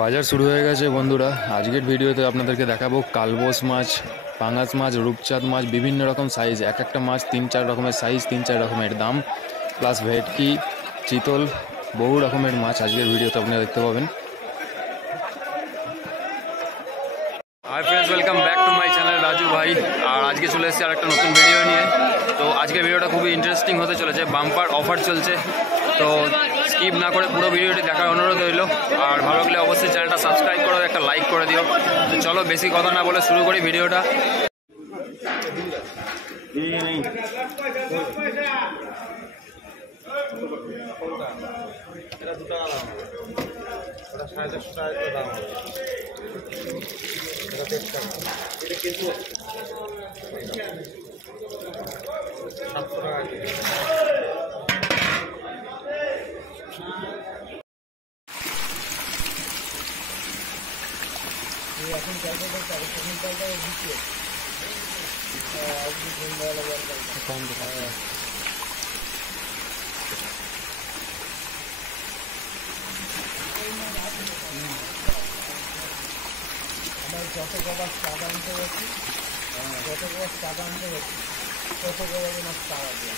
বাজার শুরু হয়ে গেছে বন্ধুরা। আজকের ভিডিওতে আপনাদেরকে দেখাবো কালবোস মাছ, পাঙাশ মাছ, রূপচাঁদ মাছ, বিভিন্ন রকম সাইজ। এক একটা মাছ 3-4 রকমের সাইজ, 3-4 রকমের দাম, প্লাস ভেটকি, চিতল, বহু রকমের মাছ আজকের ভিডিওতে আপনারা দেখতে পাবেন। Hi friends, welcome back to my channel Raju ভাই। আর আজকে চলে এসেছি আর একটা নতুন ভিডিও নিয়ে। তো আজকের ভিডিওটা খুবই ইন্টারেস্টিং হতে চলেছে, বাম্পার অফার চলছে। তো স্কিপ না করে পুরো ভিডিওটি দেখার অনুরোধ রইল। আর ভালো লাগলে অবশ্যই চ্যানেলটা সাবস্ক্রাইব করো, একটা লাইক করে দিও। তো চলো বেশি কথা না বলে শুরু করি ভিডিওটা। যত কবার চাঁদ আনতে গেছি, যত কবার চাঁদ আনতে গেছি, তত কবার মাছ চাঁদা দিয়ে।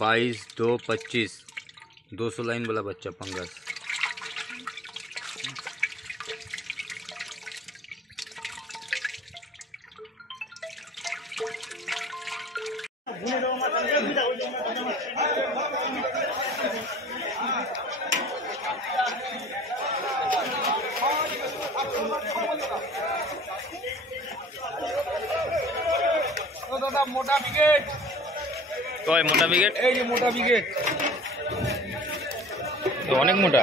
बाईस 2 25 200 लाइन वाला बच्चा पंगस। मोटा बिगेट तो मोटा बिगेट मोटा बिगेट তো অনেক মোটা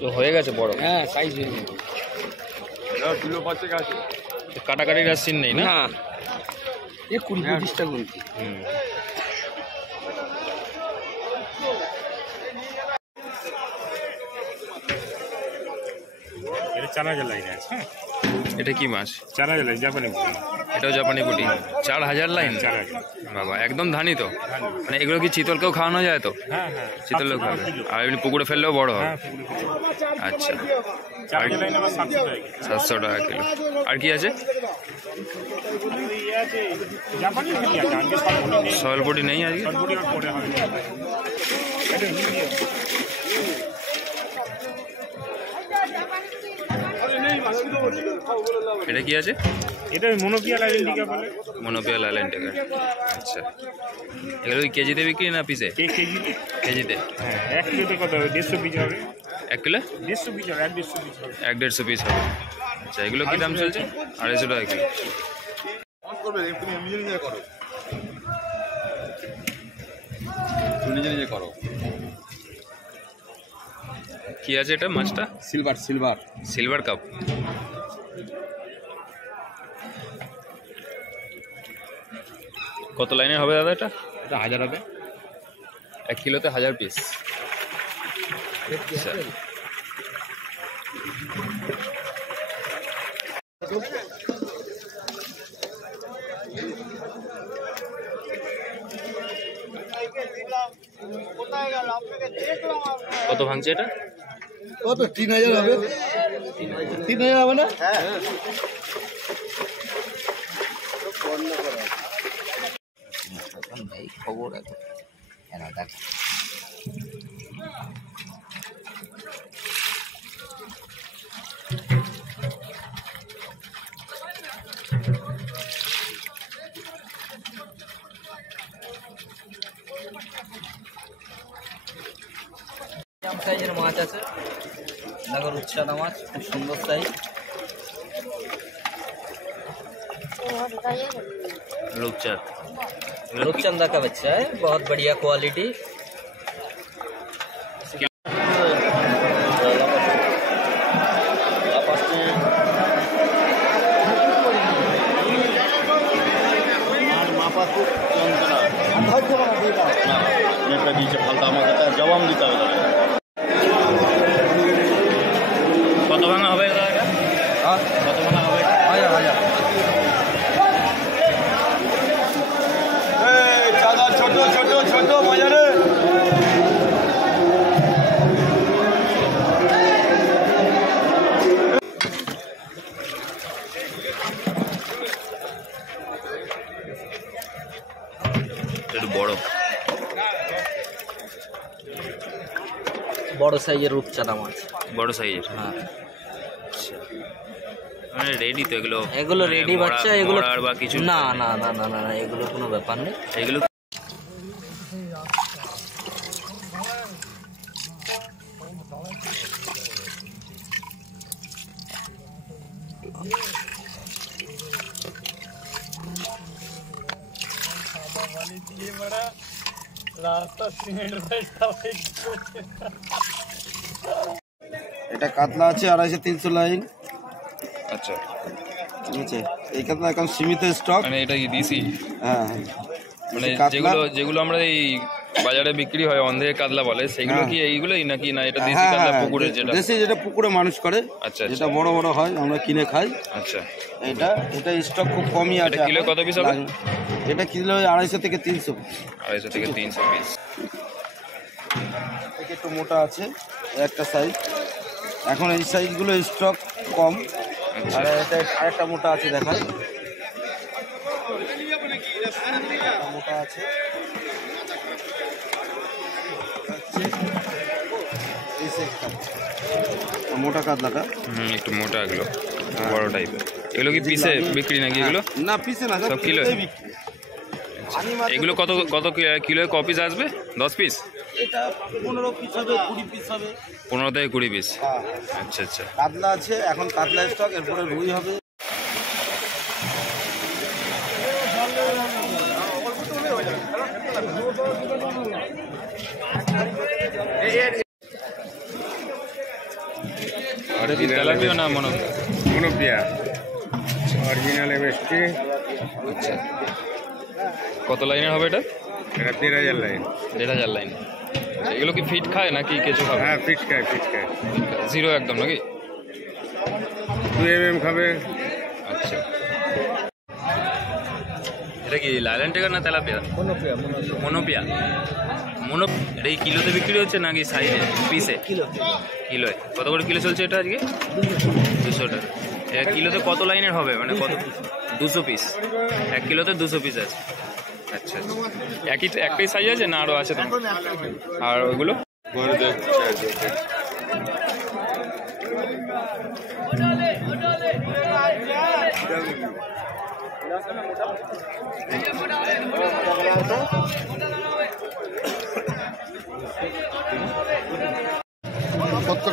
তো হয়ে গেছে বড়। হ্যাঁ সাইজ হয়ে গেছে, কিলো 5 আছে। কাটাকাটির আর সিন নেই না? এ 20-25টা গুনছি। এটা 4000 লাইন আছে। এটা কি মাছ? 4000 লাইন, জাপানি পুঁটি। এটাও জাপানি পুঁটি। 4000 লাইন। 4000 বাবা, একদম ধানি তো। মানে এগুলো কি চিতলকেও খাওয়ানো যায় তো? হ্যাঁ হ্যাঁ, চিতলকেও খাওয়াবে। আর এমনি পুকুরে ফেললেও বড় হবে। আচ্ছা, 4000 লাইন আবার 700 টাকা কিলো। আর কি আছে? সয়েল পুঁটি নেই আজকে। এটা কি আছে? এটা মনোপিয়াল আইল্যান্ডিকা বলে। মনোপিয়াল আইল্যান্ডিকা। আচ্ছা, এগুলো কি কেজিতে বিক্রি না পিসে? কেজিতে। হ্যাঁ, 1 কিলোতে কত হবে? 150 পিস হবে। 1 কিলো 150 পিস হবে। 150 পিস হবে। আচ্ছা, এগুলো কি দাম চলছে? 250 টাকা কিলো। নিজে করো। কি আছে এটা মাছটা? Silver cup. কত লাইনের হবে দাদা এটা? এটা 1000 হবে। 1 কিলোতে 1000 পিস। আচ্ছা, কত ভাঙছে এটা? কত 3000 হবে। 3000 হবে না? হ্যাঁ, ভাই খবর আছে। সাইজের মাছ আছে, দেখো রূপচাঁদা মাছ, খুব সুন্দর সাইজ। रूपचंदा का बच्चा है, बहुत बढ़िया क्वालिटी। নেটটা দিয়েছে ফালতু, আমাকে তার জবাব দিতে হবে। কত ভাঙা হবে এটা? কত ভাঙা হবে? 1000 চাঁদা ছোট ছোট ছোট বাজারে। বড় সাইজের রূপচাঁদা মাছ, বড় সাইজের। হ্যাঁ মানে রেডি তো এগুলো? এগুলো রেডি বাচ্চা, এগুলো আর বা কিছু না না না না না না, এগুলো কোনো ব্যাপার নেই। এগুলো এটা কাতলা আছে 250-300 লাইন। আচ্ছা ঠিক আছে, এই কাতলা এখন সীমিত স্টক। মানে এটা কি দিছি? হ্যাঁ মানে যেগুলো আমরা এই বাজারে বিক্রি হয় অন্ধের কাতলা বলে, সেগুলো কি এইগুলোই নাকি? না এটা দেশি কাতলা পুকুরে? যেটা পুকুরে মানুষ করে, আচ্ছা, যেটা বড় বড় হয় আমরা কিনে খাই। আচ্ছা, এটা স্টক খুব কমই আছে। কিলো কত পিস হবে? এটা কিলো 250 থেকে 300। 250 থেকে 300 পিস। একটু মোটা আছে একটা সাইজ, এখন এই সাইজগুলো স্টক কম। আর এটা আরেকটা মোটা আছে, দেখাই। মোটা আছে, মোটা কাতলাটা একটু মোটা, এগুলো বড় টাইপের। এগুলো কি পিসে বিক্রি নাকি? এগুলো না পিসে না, সব কিলো। এগুলো কত কত কিলো ক পিস আসবে? 10 পিস? এটা 15 পিস হবে, 20 পিস হবে। 15 থেকে 20 পিস। আচ্ছা আচ্ছা। কাতলা আছে এখন, কাতলা স্টক, এরপরে রুই হবে। আরে কি তেলাপিয়া না মনোপিয়া অরিজিনাল এমএসটি। আচ্ছা, কত লাইনের হবে এটা? এটা 13,000 লাইন। 1,500 লাইন। এগুলো কি ফিট খায় নাকি কিছু খাবে? হ্যাঁ ফিট খায়, ফিট খায়। জিরো একদম নাকি? 2 mm খাবে। আচ্ছা, এটা কি লাইল্যান্ড টেকার না তেলাপিয়া? মনোপিয়া। এটা কি কিলোতে বিক্রি হচ্ছে নাকি সাইজে পিসে? কিলোয়। কত করে কিলো চলছে এটা আজকে? 200 টাকা। এটা কিলোতে কত লাইনের হবে? মানে কত? 200 পিস। 1 কিলোতে 200 পিস আছে। আচ্ছা, একটাই সাইজ আছে না আরো আছে তোমার? আর ওইগুলো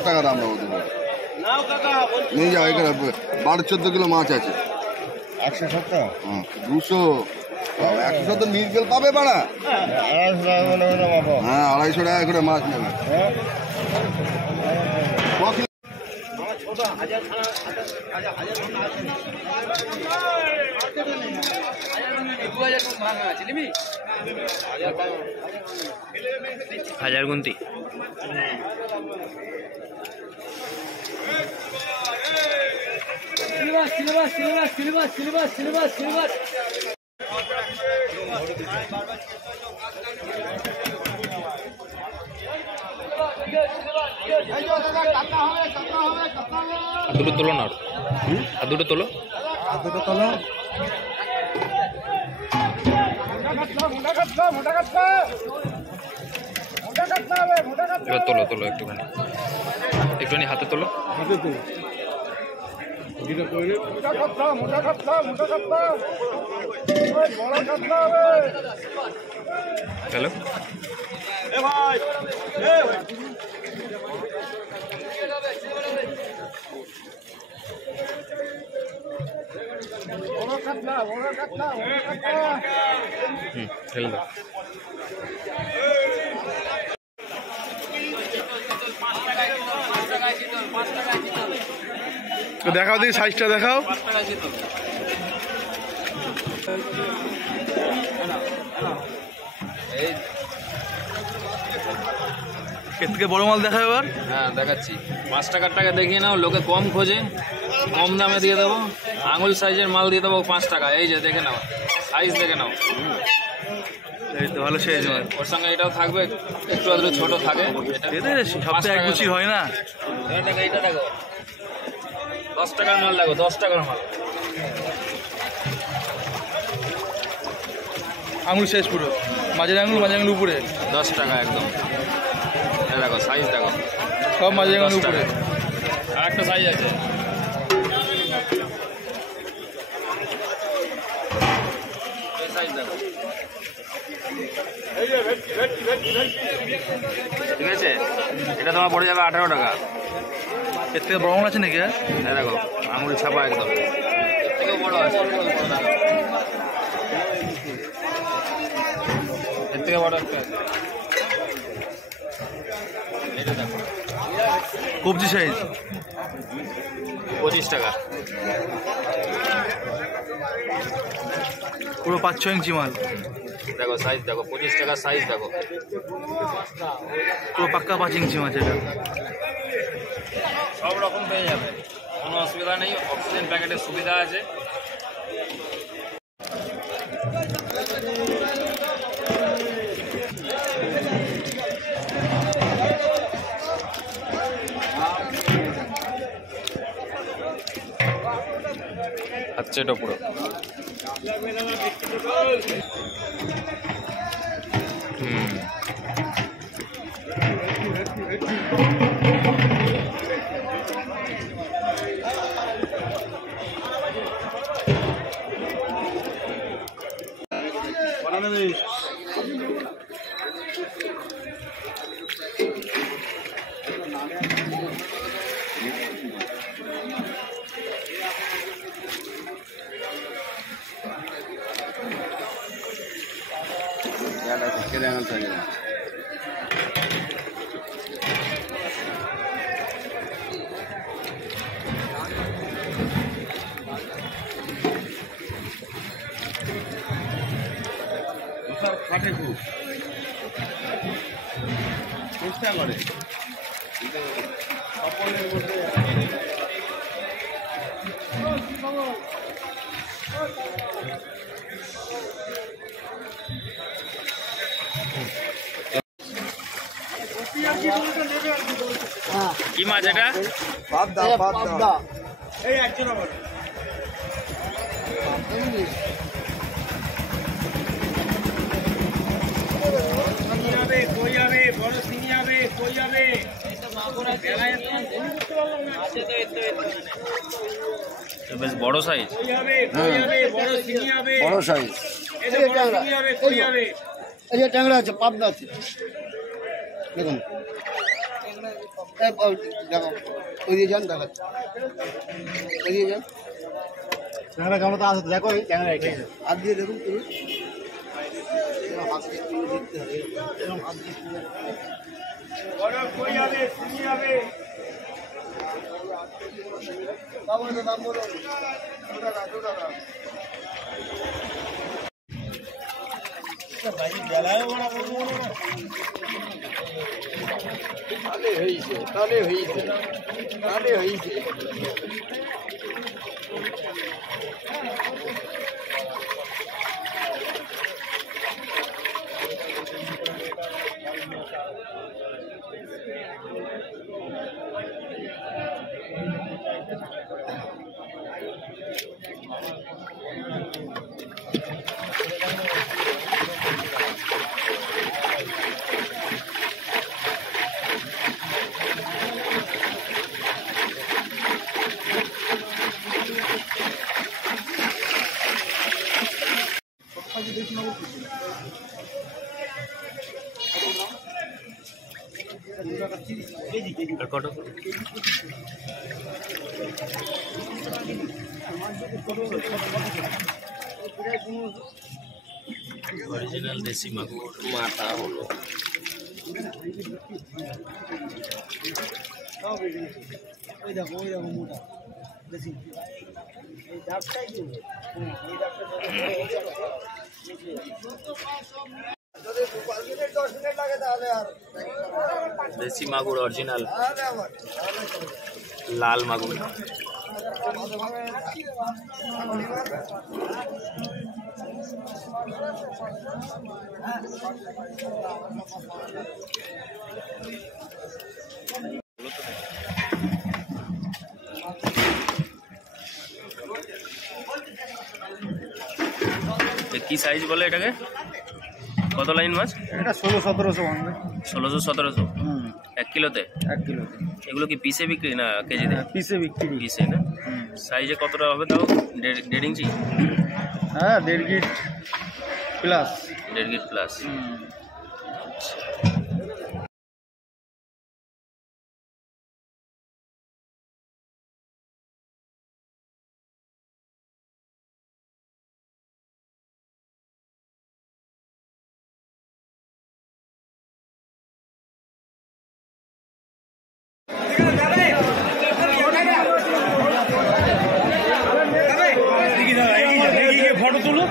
টাকা দাম দেবো নিয়ে যাও। এখানে 12-14 কিলো মাছ আছে। 170? 200। 170 নির্গেল পাবে বাড়া? হ্যাঁ 250 টাকা করে মাছ নেবে। হাজার গুনতি। দুটো তোলো না, আর দুটো তোলো। এবার তোলো একটুখানি হাতে তোলো। হ্যালো, ফেলে দাও। দেখাও দেখি সাইজটা দেখাও। এই এর থেকে বড় মাল দেখা এবার। হ্যাঁ দেখাচ্ছি, 5 টাকার টাকা দেখিয়ে নাও, লোকে কম খোঁজে, কম দামে দিয়ে দেবো। আঙুল সাইজের মাল দিয়ে দেবো 5 টাকা। এই যে দেখে নাও, সাইজ দেখে নাও। এই তো ভালো সাইজ মাল। ওর সঙ্গে এটাও থাকবে, একটু আধটু ছোট থাকে। এতে সপ্তাহে এক গুছির হয় না। এইটা দেখো, 10 টাকার মাল দেখো, 10 টাকার মাল। আঙুল সাইজ পুরো, মাঝের আঙুল উপরে। 10 টাকা একদম। এই দেখো সাইজ দেখো, সব মাঝের আঙুল উপরে। আর একটা সাইজ আছে, এই সাইজ দেখো। ঠিক আছে, এটা তোমার পড়ে যাবে 18 টাকা। এর থেকে বড় মাল আছে নাকি? এই দেখো আঙুল ছাপা একদম, এর থেকেও বড় আছে, এর থেকে বড় একটা আছে। এটা দেখো কবজি সাইজ, 25 টাকা। পুরো 5-6 ইঞ্চি মাল। দেখো সাইজ দেখো, 25 টাকা সাইজ দেখো। পুরো পাক্কা 5 ইঞ্চি মাছ এটা। সব রকম পেয়ে যাবে, কোনো অসুবিধা নেই। অক্সিজেন প্যাকেটের সুবিধা আছে। আচ্ছা এটা পুরো খাটে খুব চেষ্টা করে সকলের মধ্যে। কি মাছ এটা? পাবদা। এই একজন আমার বেশ বড় সাইজ। বড় সাইজ। এই যে ট্যাংরা আছে, পাবদা আছে, দেখুন। দেখো ওইদিকে যান, দেখাচ্ছে ওইদিকে যান। ট্যাংরা কেমন তো আছে, দেখো এই ট্যাংরা এখানে হাত দিয়ে দেখুন তুমি। হাত দিয়ে দেখতে হবে, এরকম হাত দিয়ে দাম বলো। 2 টাকা। তাহলে হয়েছে। অরিজিনাল দেশি মাগুর মাথা হলো। ওই দেখো মোটা বেশি এই ডাবটাই কি? দেশি মাগুর অরিজিনাল লাল মাগুর। কি সাইজ বলে এটাকে? কত লাইন মাছ? এটা 1600-1700 ভাঙবে। 1600-1700 1 কিলোতে? 1 কিলোতে। এগুলো কি পিসে বিক্রি না কেজিতে? পিসে বিক্রি। পিসে না? সাইজে কতটা হবে তাও? 1.5 ইঞ্চি? হ্যাঁ 1.5 গিট প্লাস। 1.5 গিট প্লাস। ফটো তুলো।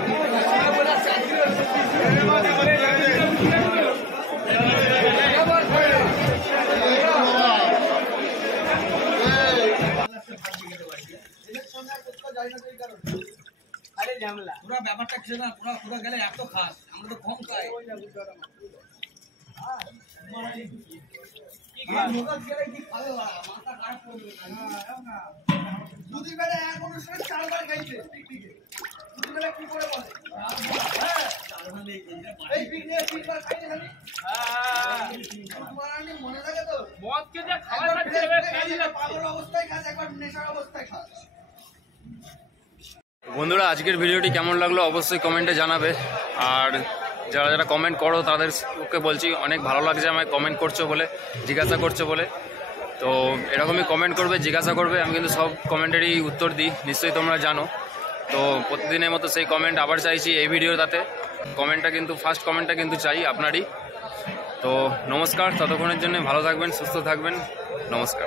ব্যাপারটা কিছু না, পুরো গেলে এত খাস, আমরা তো কম খাই। বন্ধুরা, আজকের ভিডিওটি কেমন লাগলো অবশ্যই কমেন্টে জানাবে। আর যারা যারা কমেন্ট করো তাদেরকে বলছি অনেক ভালো লাগছে আমায় কমেন্ট করছো বলে, জিজ্ঞাসা করছো বলে। তো এরকমই কমেন্ট করবে, জিজ্ঞাসা করবে, আমি কিন্তু সব কমেন্টেরই উত্তর দিই, নিশ্চয়ই তোমরা জানো। তো প্রতিদিনের মতো সেই কমেন্ট আবার চাইছি এই ভিডিওটাতে। কমেন্টটা কিন্তু ফার্স্ট কমেন্টটা কিন্তু চাই আপনারই। তো নমস্কার, ততক্ষণের জন্য ভালো থাকবেন, সুস্থ থাকবেন, নমস্কার।